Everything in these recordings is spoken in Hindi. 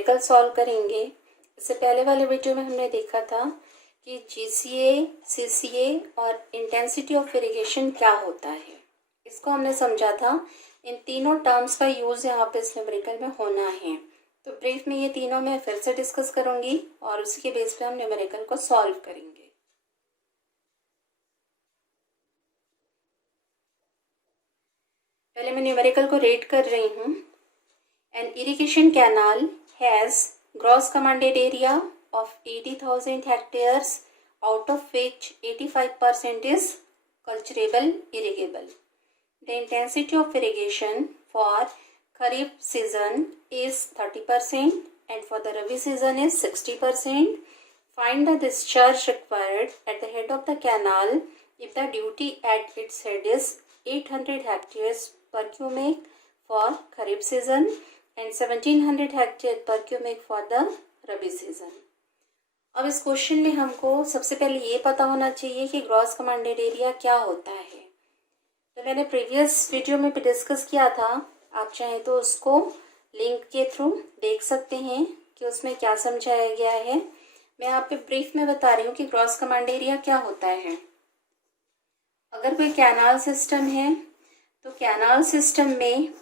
न्यूमेरिकल सॉल्व करेंगे। इससे पहले वाले वीडियो में हमने देखा था कि जीसीए, सीसीए और इंटेंसिटी ऑफ इरिगेशन क्या होता है, इसको हमने समझा था। इन तीनों टर्म्स का यूज़ यहाँ पे इस न्यूमेरिकल में होना है। तो ब्रीफ में ये तीनों मैं फिर से डिस्कस करूँगी और उसी के बेस पे हम न्यूमेरिकल को सॉल्व करेंगे। पहले मैं न्यूमेरिकल को रेट कर रही हूँ। An irrigation canal has gross commanded area of 80,000 hectares, out of which 85% is cultivable irrigable. The intensity of irrigation for Kharif season is 30% and for the Rabi season is 60%. Find the discharge required at the head of the canal if the duty at its head is 800 hectares per cubic for Kharif season and 1700 hectares per cubic for the Rabi season. अब इस क्वेश्चन में हमको सबसे पहले ये पता होना चाहिए कि ग्रॉस कमांडेड एरिया क्या होता है। तो मैंने प्रीवियस वीडियो में भी डिस्कस किया था, आप चाहें तो उसको लिंक के थ्रू देख सकते हैं कि उसमें क्या समझाया गया है। मैं यहाँ पे ब्रीफ में बता रही हूँ कि ग्रॉस कमांड एरिया क्या होता है। अगर कोई कैनाल सिस्टम है तो कैनाल सिस्टम में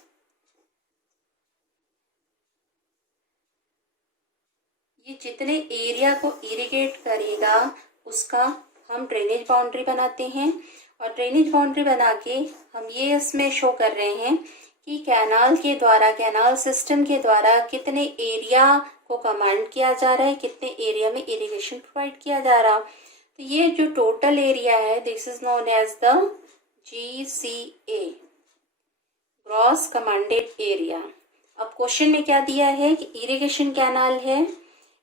ये जितने एरिया को इरिगेट करेगा उसका हम ड्रेनेज बाउंड्री बनाते हैं और ड्रेनेज बाउंड्री बना के हम ये इसमें शो कर रहे हैं कि कैनाल के द्वारा, कैनाल सिस्टम के द्वारा कितने एरिया को कमांड किया जा रहा है, कितने एरिया में इरिगेशन प्रोवाइड किया जा रहा। तो ये जो टोटल एरिया है, this is known as the GCA, gross commanded area. अब क्वेश्चन में क्या दिया है कि इरिगेशन कैनाल है,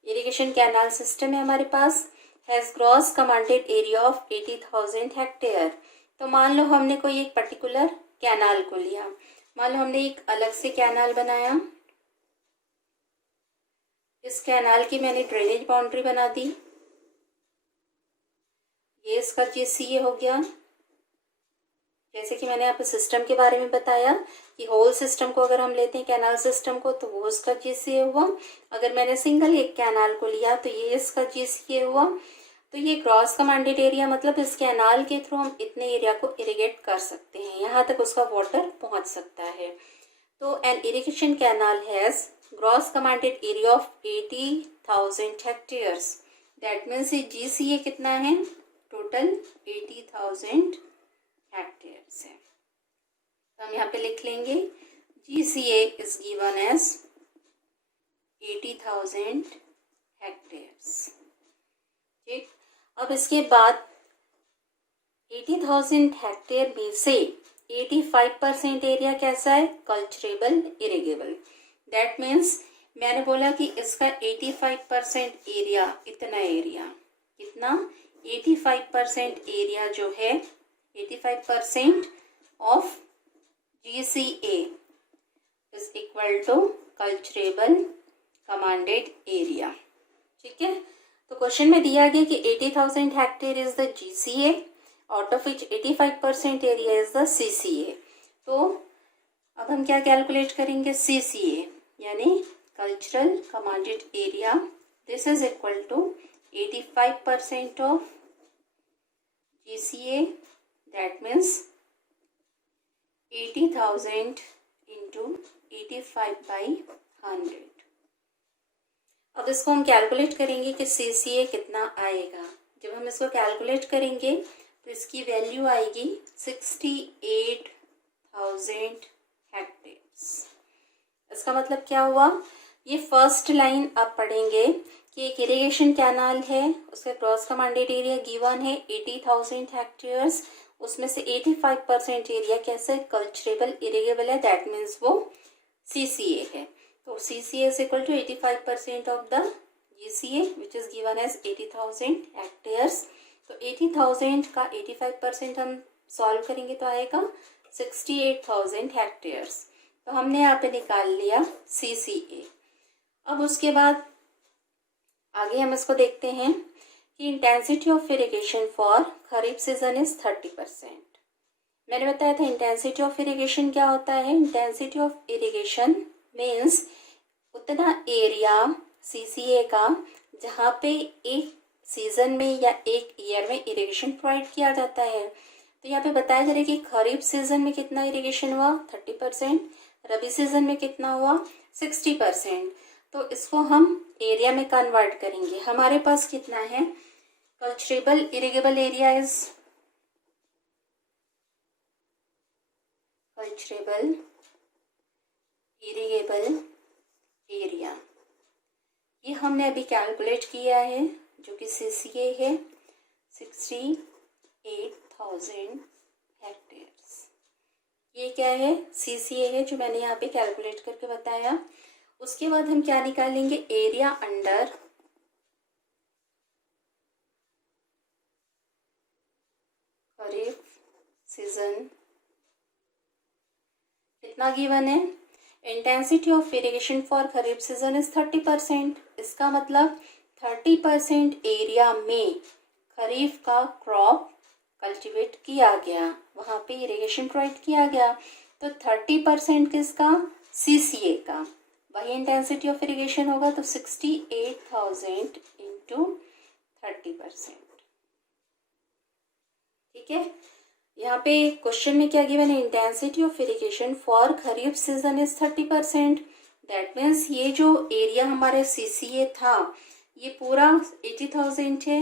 इरिगेशन कैनाल सिस्टम है हमारे पास, has gross commanded area of 80,000 hectare. तो मान लो हमने कोई एक पर्टिकुलर कैनाल को लिया, मान लो हमने एक अलग से कैनाल बनाया, इस कैनाल की मैंने ड्रेनेज बाउंड्री बना दी, ये इसका GCA हो गया। जैसे कि मैंने आपको सिस्टम के बारे में बताया कि होल सिस्टम को अगर हम लेते हैं कैनाल सिस्टम को तो वो उसका GCA हुआ। अगर मैंने सिंगल एक कैनाल को लिया तो ये इसका GCA हुआ। तो ये क्रॉस कमांडेड एरिया मतलब इस कैनाल के थ्रू हम इतने एरिया को इरिगेट कर सकते हैं, यहाँ तक उसका वाटर पहुँच सकता है। तो an irrigation canal has gross commanded area of 80,000 hectares. That means ये GCA कितना है, टोटल 80,000 हेक्टेयर्स है। तो हम यहाँ पे लिख लेंगे GCA is given as 80,000 hectares. ठीक, अब इसके बाद 80,000 हेक्टेयर में से 85% एरिया कैसा है, कल्चरेबल इरिगेबल। दैट मीन्स मैंने बोला कि इसका 85% एरिया, इतना एरिया, कितना 85% एरिया जो है, 85% of GCA is equal to culturable commanded area. ठीक है, तो क्वेश्चन में दिया गया कि 80,000 hectare is the GCA, out of which 85% area is the CCA। तो अब हम क्या कैलकुलेट करेंगे, CCA यानी cultural commanded area, this is equal to 85% of GCA, that means 80,000 into 85/100। अब इसको हम कैलकुलेट करेंगे कि CCA कितना आएगा। जब हम इसको कैलकुलेट करेंगे तो इसकी वैल्यू आएगी 68,000 हेक्टेयर्स। इसका मतलब क्या हुआ, ये फर्स्ट लाइन आप पढ़ेंगे कि एक इरिगेशन कैनाल है, उसका क्रॉस कमांडेड एरिया गिवन है 80,000 हेक्टेयर्स, उसमें से 85% एरिया कैसे है, कल्चरेबल इरिगेबल है, दैट मीन्स वो CCA है। तो CCA is equal to 85% of the GCA which is given as 80,000 hectares. तो 80,000 का 85% हम सॉल्व करेंगे तो आएगा 68,000 हेक्टेयर्स। तो हमने यहाँ पे निकाल लिया CCA। अब उसके बाद आगे हम इसको देखते हैं कि intensity of irrigation for kharif season is 30%। मैंने बताया था इंटेंसिटी ऑफ इरिगेशन क्या होता है। इंटेंसिटी ऑफ इरिगेशन मीन्स उतना एरिया CCA का जहाँ पे एक सीजन में या एक ईयर में इरिगेशन प्रोवाइड किया जाता है। तो यहाँ पे बताया जा रहा है कि खरीफ सीजन में कितना इरिगेशन हुआ 30%, रबी सीजन में कितना हुआ 60%। तो इसको हम एरिया में कन्वर्ट करेंगे। हमारे पास कितना है, culturable irrigable area is culturable irrigable area, ये हमने अभी कैलकुलेट किया है जो कि CCA है 68,000 हेक्टेयर्स। ये क्या है, CCA है जो मैंने यहाँ पे कैलकुलेट करके बताया। उसके बाद हम क्या निकालेंगे, एरिया अंडर खरीफ सीजन कितना गिवन है, intensity of irrigation for kharif season is 30%। इसका मतलब 30% एरिया में खरीफ का क्रॉप कल्टीवेट किया गया, वहाँ पे इरिगेशन प्रोवाइड किया गया। तो 30% किसका, CCA का, वही इंटेंसिटी ऑफ इरिगेशन होगा। तो 68,000 इंटू 30%। ठीक है, यहाँ पे क्वेश्चन में क्या गिवन है, intensity of irrigation for kharif season is 30%। That means ये जो एरिया हमारे CCA था ये पूरा 80,000 है,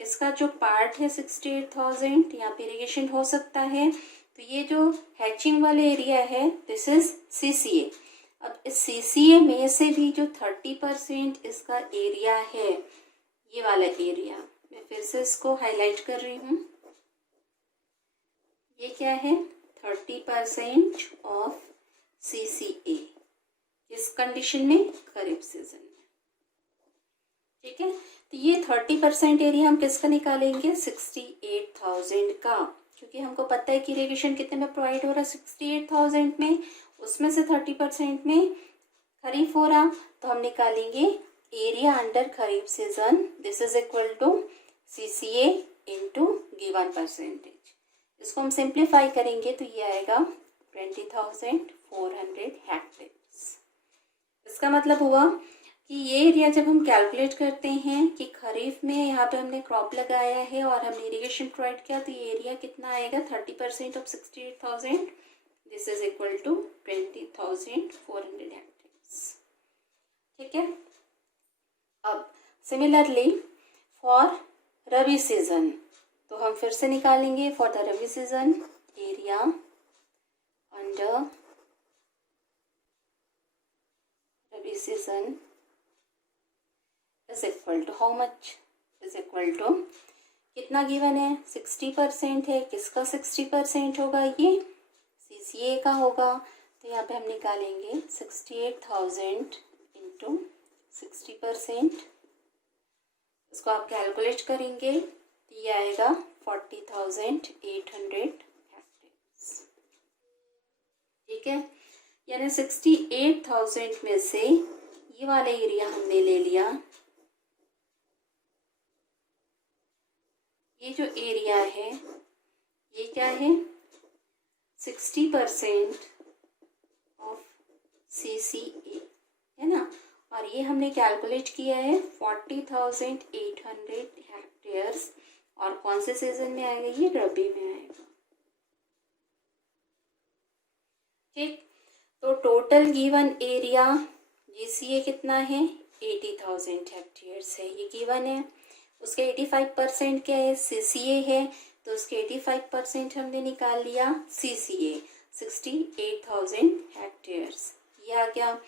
इसका जो पार्ट है 68,000 यहाँ पे इरिगेशन हो सकता है। तो ये जो हैचिंग वाले एरिया है दिस इज CCA। अब इस CCA में से भी जो 30% इसका एरिया है, ये वाला एरिया, मैं फिर से इसको हाईलाइट कर रही हूँ, ये क्या है 30% ऑफ CCA, किस कंडीशन में, खरीफ सीजन में। ठीक है, तो ये 30% एरिया हम किसका निकालेंगे, 68,000 का, क्योंकि हमको पता है कि इरिगेशन कितने में प्रोवाइड हो रहा है 68,000 में, उसमें से 30% में खरीफ हो रहा। तो हम निकालेंगे area under kharif season, this is equal to CCA into given percentage. इसको हम सिंप्लीफाई करेंगे तो ये आएगा 20,400 हेक्टेयर्स। इसका मतलब हुआ कि ये एरिया जब हम कैलकुलेट करते हैं कि खरीफ में यहाँ पे हमने क्रॉप लगाया है और हमने इरिगेशन प्रोवाइड किया, तो ये एरिया कितना आएगा 30% of 68,000, this is equal to 20,400 hectares. ठीक है, अब सिमिलरली फॉर रबी सीजन, तो हम फिर से निकालेंगे for the rabi season area under rabi season is equal to how much, is equal to कितना गिवन है 60% है, किसका 60% होगा, ये CCA का होगा। तो यहाँ पे हम निकालेंगे 68,000 इंटू 60%, इसको आप कैलकुलेट करेंगे तो ये आएगा 40,800 हेक्टेयर्स। ठीक है, यानी 68,000 में से ये वाला एरिया हमने ले लिया, ये जो एरिया है ये क्या है 60% ऑफ CCA है ना, और ये हमने कैलकुलेट किया है 40,800 हेक्टेयर्स, और कौन से सीजन में आएगा, ये रबी में आएगा। ठीक, तो टोटल गिवन एरिया GCA कितना है 80,000 हेक्टेयर्स है, ये गिवन है। उसके 85% क्या है, CCA है, तो उसके 85% हमने निकाल लिया, CCA 68,000 हेक्टेयर्स, ये आ गया।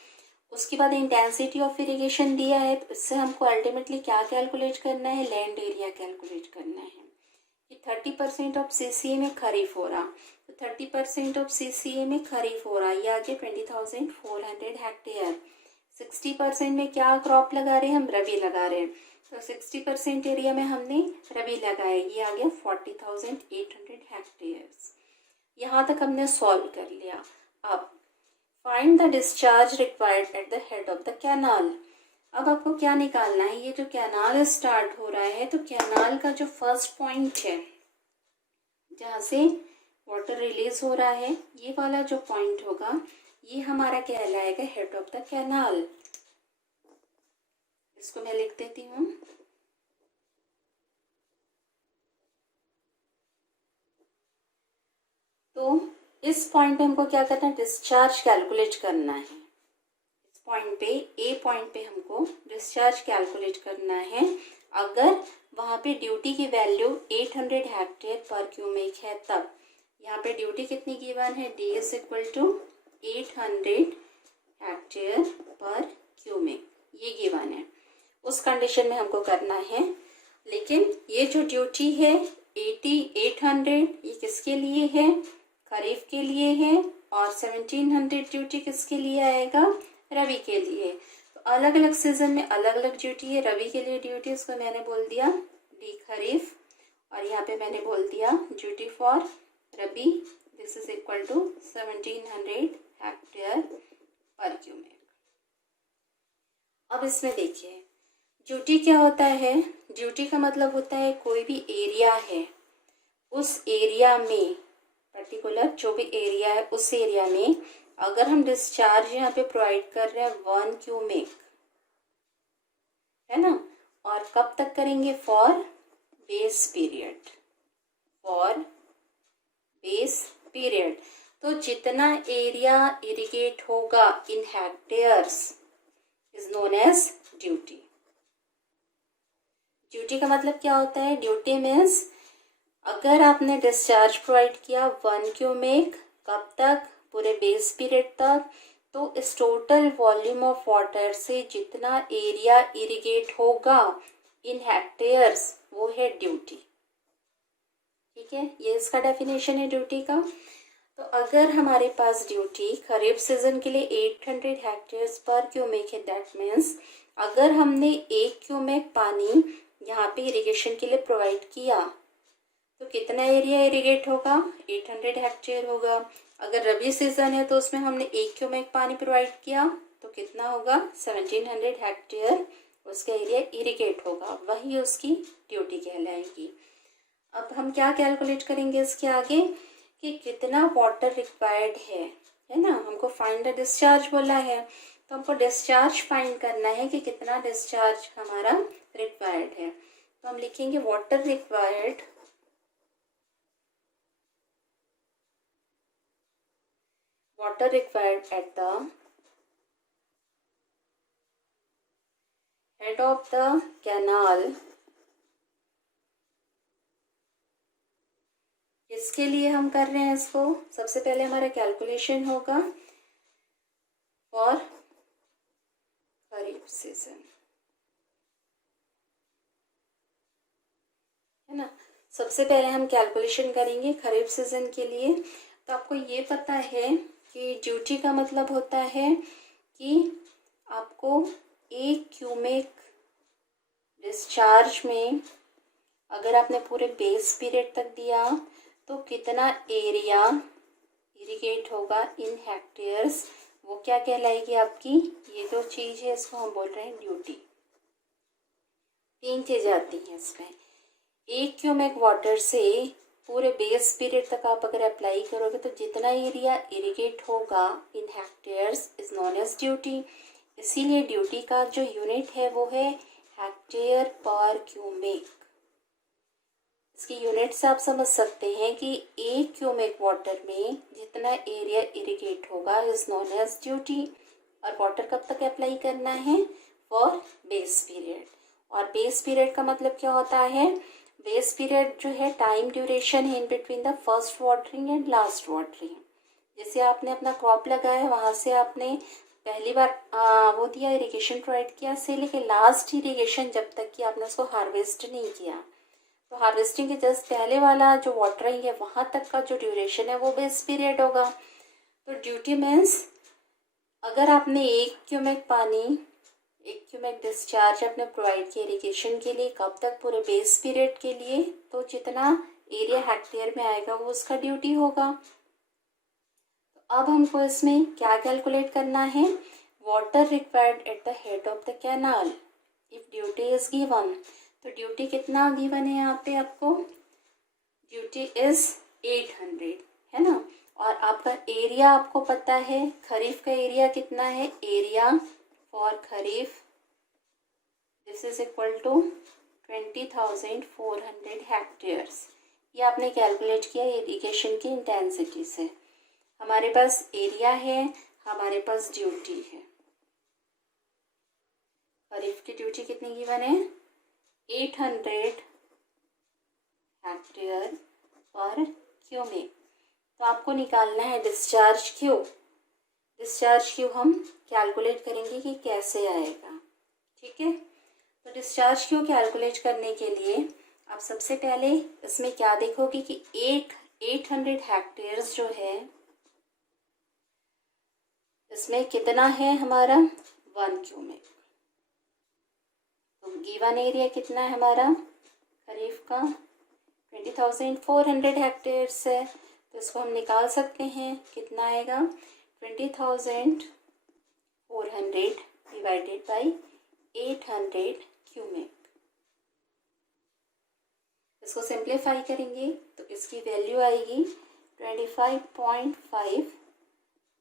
उसके बाद इंटेंसिटी ऑफ इरिगेशन दिया है, तो इससे हमको अल्टीमेटली क्या कैलकुलेट करना है, लैंड एरिया कैलकुलेट करना है कि 30% ऑफ CCA में खरीफ हो रहा, तो 30% ऑफ CCA में खरीफ हो रहा, ये आ गया 20,400 हेक्टेयर। 60% में क्या क्रॉप लगा रहे हैं, हम रबी लगा रहे हैं, तो 60% एरिया में हमने रबी लगाया, ये आ गया 40,800 हेक्टेयर्स। यहाँ तक हमने सॉल्व कर लिया। अब find the discharge required at the head of the canal. अब आपको क्या निकालना है, ये जो कैनाल स्टार्ट हो रहा है, तो कैनाल का जो फर्स्ट पॉइंट है जहाँ से वाटर रिलीज हो रहा है, ये वाला जो पॉइंट होगा ये हमारा कहलाएगा हेड ऑफ द कैनाल। इसको मैं लिख देती हूँ। तो इस पॉइंट पे हमको क्या करना है, डिस्चार्ज कैलकुलेट करना है। इस पॉइंट पे, ए पॉइंट पे हमको डिस्चार्ज कैलकुलेट करना है। अगर वहाँ पे ड्यूटी की वैल्यू 800 हेक्टेयर पर क्यूमेक है तब। यहाँ पे ड्यूटी कितनी गिवन है, D is equal to 800 hectare per cumec, ये गिवन है। उस कंडीशन में हमको करना है। लेकिन ये जो ड्यूटी है 800 ये किसके लिए है, खरीफ के लिए है, और 1700 ड्यूटी किसके लिए आएगा, रबी के लिए। तो अलग अलग सीजन में अलग अलग ड्यूटी है। रबी के लिए ड्यूटी, उसको मैंने बोल दिया डी खरीफ, और यहाँ पे मैंने बोल दिया duty for rabi, this is equal to 1700 hectare per cumec. अब इसमें देखिए ड्यूटी क्या होता है। ड्यूटी का मतलब होता है कोई भी एरिया है, उस एरिया में, पर्टिकुलर जो भी एरिया है उस एरिया में अगर हम डिस्चार्ज यहाँ पे प्रोवाइड कर रहे हैं 1 क्यूमेक, है ना, और कब तक करेंगे, for base period, for base period. तो जितना एरिया इरिगेट होगा in hectares is known as duty. Duty का मतलब क्या होता है, ड्यूटी मीन्स अगर आपने डिस्चार्ज प्रोवाइड किया 1 क्यूमेक, कब तक, पूरे बेस पीरियड तक, तो इस टोटल वॉल्यूम ऑफ वाटर से जितना एरिया इरिगेट होगा इन हेक्टेयर्स वो है ड्यूटी। ठीक है, ये इसका डेफिनेशन है ड्यूटी का। तो अगर हमारे पास ड्यूटी खरीफ सीजन के लिए 800 हेक्टेयर्स पर क्यूमेक है, दैट मीन्स अगर हमने 1 क्यूमेक पानी यहाँ पे इरिगेशन के लिए प्रोवाइड किया तो कितना एरिया इरिगेट होगा, 800 हेक्टेयर होगा। अगर रबी सीजन है तो उसमें हमने 1 क्यूमेक पानी प्रोवाइड किया तो कितना होगा, 1700 हेक्टेयर उसका एरिया इरिगेट होगा, वही उसकी ड्यूटी कहलाएगी। अब हम क्या कैलकुलेट करेंगे इसके आगे कि कितना वाटर रिक्वायर्ड है ना, हमको फाइंड द डिस्चार्ज बोला है, तो हमको डिस्चार्ज फाइंड करना है कि कितना डिस्चार्ज हमारा रिक्वायर्ड है। तो हम लिखेंगे water required at the head of the canal, इसके लिए हम कर रहे हैं इसको, सबसे पहले हमारा कैलकुलेशन होगा फॉर खरीफ सीजन, है ना। सबसे पहले हम कैलकुलेशन करेंगे खरीफ सीजन के लिए। तो आपको ये पता है कि ड्यूटी का मतलब होता है कि आपको 1 क्यूमेक डिस्चार्ज में अगर आपने पूरे बेस पीरियड तक दिया तो कितना एरिया इरिगेट होगा इन हेक्टेयर्स, वो क्या कहलाएगी आपकी, ये जो चीज़ है इसको हम बोल रहे हैं ड्यूटी। 3 चीज़ें आती हैं इसमें। 1 क्यूमेक वाटर से पूरे बेस पीरियड तक आप अगर अप्लाई करोगे तो जितना एरिया इरिगेट होगा in hectares is known as duty. इसीलिए ड्यूटी का जो यूनिट है वो है हेक्टेयर पर क्यूमेक। इसकी यूनिट से आप समझ सकते हैं कि 1 क्यूमेक वाटर में जितना एरिया इरिगेट होगा इज नोन एज ड्यूटी। और वाटर कब तक अप्लाई करना है, फॉर बेस पीरियड। और बेस पीरियड का मतलब क्या होता है, बेस पीरियड जो है टाइम ड्यूरेशन है in between the first watering and last watering. जैसे आपने अपना क्रॉप लगाया, वहाँ से आपने पहली बार वो दिया, इरिगेशन प्रोवाइड किया, से लेके लास्ट इरिगेशन जब तक कि आपने उसको हार्वेस्ट नहीं किया, तो हार्वेस्टिंग के जस्ट पहले वाला जो वाटरिंग है वहाँ तक का जो ड्यूरेशन है वो बेस पीरियड होगा। तो ड्यूटी मीन्स अगर आपने 1 क्यूमेक डिस्चार्ज आपने प्रोवाइड किया इरिगेशन के लिए, कब तक, पूरे बेस पीरियड के लिए, तो जितना एरिया हेक्टेयर में आएगा वो उसका ड्यूटी होगा। तो अब हमको इसमें क्या कैलकुलेट करना है, water required at the head of the canal if duty is given. तो ड्यूटी कितना गिवन है यहाँ पे आपको, ड्यूटी इज 800, है ना। और आपका एरिया आपको पता है, खरीफ का एरिया कितना है, area for kharif this is equal to 20,400 hectares. ये आपने कैलकुलेट किया इरिगेशन की इंटेंसिटी से। हमारे पास एरिया है, हमारे पास ड्यूटी है। खरीफ की ड्यूटी कितनी गिवन है? 800 हेक्टेयर पर क्यूबिक। तो आपको निकालना है डिस्चार्ज क्यू। डिस्चार्ज क्यू हम कैलकुलेट करेंगे कि कैसे आएगा, ठीक है। तो डिस्चार्ज क्यू कैलकुलेट करने के लिए आप सबसे पहले इसमें क्या देखोगे कि 800 हेक्टेयर्स जो है इसमें कितना है हमारा 1 क्यूबिक। तो गिवन एरिया कितना है हमारा खरीफ का 20,400 हेक्टेयर्स है। तो इसको हम निकाल सकते हैं, कितना आएगा 20,400 डिवाइडेड बाई 800 क्यूबिक। इसको सिंप्लीफाई करेंगे तो इसकी वैल्यू आएगी 25.5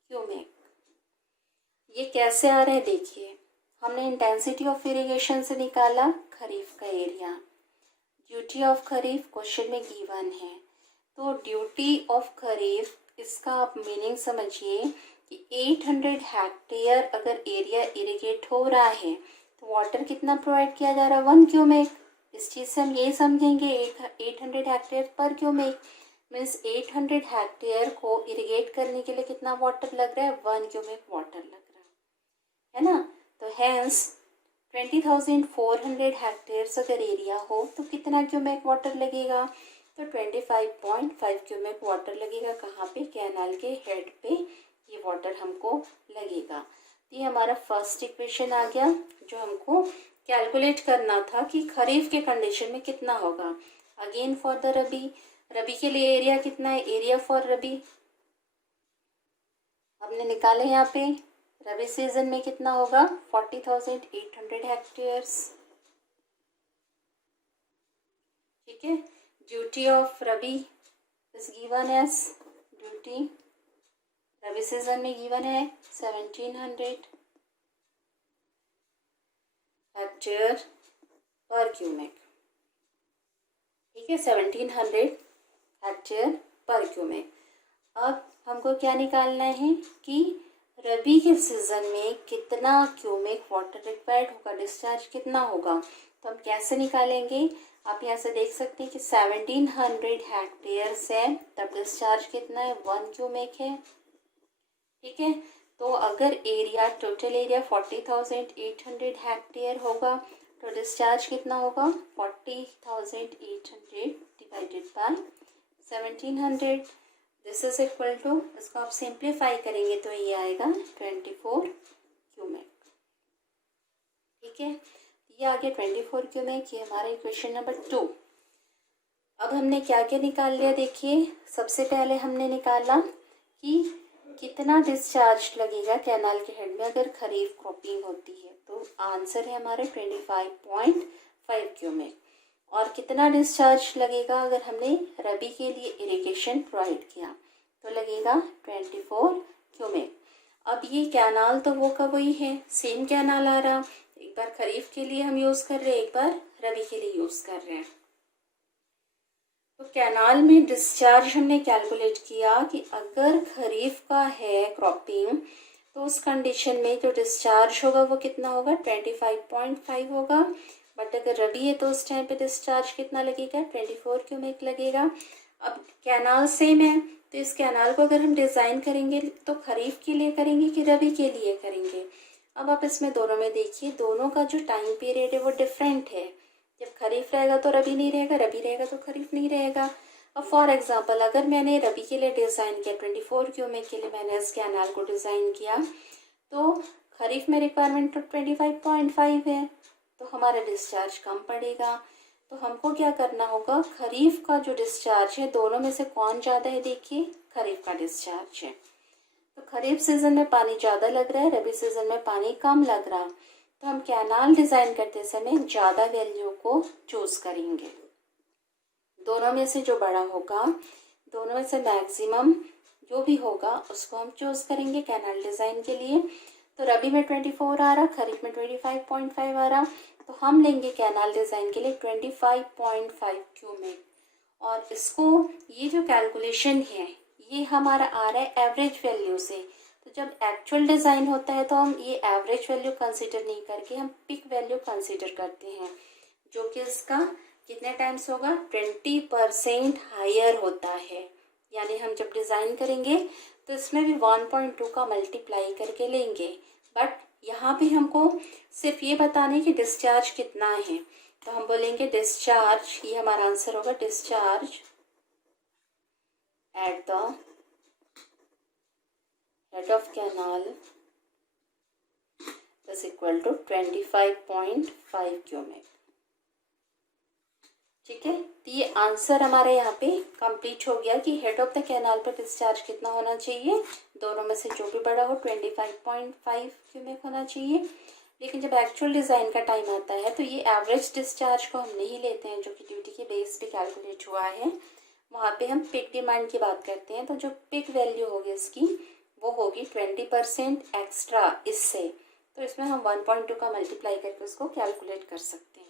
क्यूबिक। ये कैसे आ रहा है देखिए, हमने इंटेंसिटी ऑफ इरिगेशन से निकाला खरीफ का area. Duty of kharif question में गिवन है, तो ड्यूटी ऑफ खरीफ इसका आप मीनिंग समझिए कि 800 हेक्टेयर अगर एरिया इरिगेट हो रहा है तो वाटर कितना प्रोवाइड किया जा रहा है 1 क्यूबिक। इस चीज़ से हम ये समझेंगे 800 हेक्टेयर पर क्यूबिक मीन्स 800 हेक्टेयर को इरिगेट करने के लिए कितना वाटर लग रहा है 1 क्यूबिक वाटर लग रहा है ना। तो हैंस 20,400 हेक्टेयर्स अगर एरिया हो तो कितना क्यूबिक वाटर लगेगा? तो 25.5 क्यूबिक वाटर लगेगा। कहाँ पे? कैनाल के हेड पे ये वाटर हमको लगेगा। ये हमारा फर्स्ट इक्वेशन आ गया जो हमको कैलकुलेट करना था कि खरीफ के कंडीशन में कितना होगा। अगेन फॉर द रबी, रबी के लिए एरिया कितना है? एरिया फॉर रबी हमने निकाले यहाँ पे। रबी सीजन में कितना होगा 40,800 हेक्टेयर्स, ठीक है। Duty of rabi is given as duty rabi season में गिवन है 1700 हेक्टेयर पर क्यूबिक, ठीक है 1700 हेक्टेयर पर क्यूबिक। अब हमको क्या निकालना है कि रबी के सीजन में कितना क्यूबिक वाटर रिक्वायर्ड होगा, डिस्चार्ज कितना होगा। तो हम कैसे निकालेंगे? आप यहाँ से देख सकते हैं कि 1700 हेक्टेयर्स है, तब डिस्चार्ज कितना है 1 क्यूबिक है, ठीक है। तो अगर एरिया टोटल एरिया 40,800 हेक्टेयर होगा तो डिस्चार्ज कितना होगा 40,800 divided by 1700। This is equal to, इसको आप सिंप्लीफाई करेंगे तो ये आएगा 24 क्यूबिक, ठीक है। ये आ गया 24 क्यूबिक। ये हमारा इक्वेशन नंबर 2। अब हमने क्या क्या निकाल लिया देखिए। सबसे पहले हमने निकाला कि कितना डिस्चार्ज लगेगा कैनाल के हेड में अगर खरीफ क्रॉपिंग होती है। तो आंसर है हमारे 25.5 क्यूबिक। और कितना डिस्चार्ज लगेगा अगर हमने रबी के लिए इरिगेशन प्रोवाइड किया तो लगेगा 24 क्यूबिक। अब ये कैनाल तो वो का वही है, सेम कैनाल आ रहा। एक बार खरीफ के लिए हम यूज़ कर रहे हैं, एक बार रबी के लिए यूज़ कर रहे हैं। तो कैनाल में डिस्चार्ज हमने कैलकुलेट किया कि अगर खरीफ का है क्रॉपिंग तो उस कंडीशन में जो डिस्चार्ज होगा वो कितना होगा 25.5 होगा। बट अगर रबी है तो उस टाइम पे डिस्चार्ज कितना लगेगा 24 क्यूबिक लगेगा। अब कैनाल सेम है तो इस कैनाल को अगर हम डिज़ाइन करेंगे तो खरीफ के लिए करेंगे कि रबी के लिए करेंगे। अब आप इसमें दोनों में देखिए, दोनों का जो टाइम पीरियड है वो डिफरेंट है। जब खरीफ रहेगा तो रबी नहीं रहेगा, रबी रहेगा तो खरीफ नहीं रहेगा। अब फॉर एग्जांपल अगर मैंने रबी के लिए डिज़ाइन किया 24 क्यूबिक के लिए मैंने इस कैनाल को डिज़ाइन किया तो खरीफ में रिक्वायरमेंट तो 25.5 है तो हमारा डिस्चार्ज कम पड़ेगा। तो हमको क्या करना होगा, खरीफ का जो डिस्चार्ज है दोनों में से कौन ज़्यादा है देखिए, खरीफ का डिस्चार्ज है। तो खरीफ सीजन में पानी ज़्यादा लग रहा है, रबी सीजन में पानी कम लग रहा। तो हम कैनाल डिज़ाइन करते समय ज़्यादा वैल्यू को चूज़ करेंगे। दोनों में से जो बड़ा होगा, दोनों में से मैक्सिमम जो भी होगा उसको हम चूज़ करेंगे कैनाल डिज़ाइन के लिए। तो रबी में 24 आ रहा, खरीफ में 25.5 आ रहा। तो हम लेंगे कैनाल डिज़ाइन के लिए 25.5 क्यूबिक, और इसको ये जो कैलकुलेशन है ये हमारा आ रहा है एवरेज वैल्यू से। तो जब एक्चुअल डिज़ाइन होता है तो हम ये एवरेज वैल्यू कंसीडर नहीं करके हम पिक वैल्यू कंसीडर करते हैं, जो कि इसका कितने टाइम्स होगा, 20% हायर होता है। यानी हम जब डिज़ाइन करेंगे तो इसमें भी 1.2 का मल्टीप्लाई करके लेंगे, बट यहाँ भी हमको सिर्फ ये बताना है कि डिस्चार्ज कितना है। तो हम बोलेंगे डिस्चार्ज, ये हमारा आंसर होगा, discharge at the head of canal is equal to 25.5 cubic. ठीक है, तो ये आंसर हमारे यहाँ पे कंप्लीट हो गया कि हेड ऑफ द कैनाल पर डिस्चार्ज कितना होना चाहिए, दोनों में से जो भी बड़ा हो 25.5 क्यूबिक होना चाहिए। लेकिन जब एक्चुअल डिज़ाइन का टाइम आता है तो ये एवरेज डिस्चार्ज को हम नहीं लेते हैं, जो कि ड्यूटी के बेस पे कैलकुलेट हुआ है। वहाँ पे हम पिक डिमांड की बात करते हैं। तो जो पिक वैल्यू होगी इसकी वो होगी 20% एक्स्ट्रा इससे, तो इसमें हम 1.2 का मल्टीप्लाई करके उसको कैलकुलेट कर सकते हैं।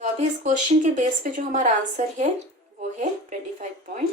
तो अभी इस क्वेश्चन के बेस पे जो हमारा आंसर है वो है 25.5।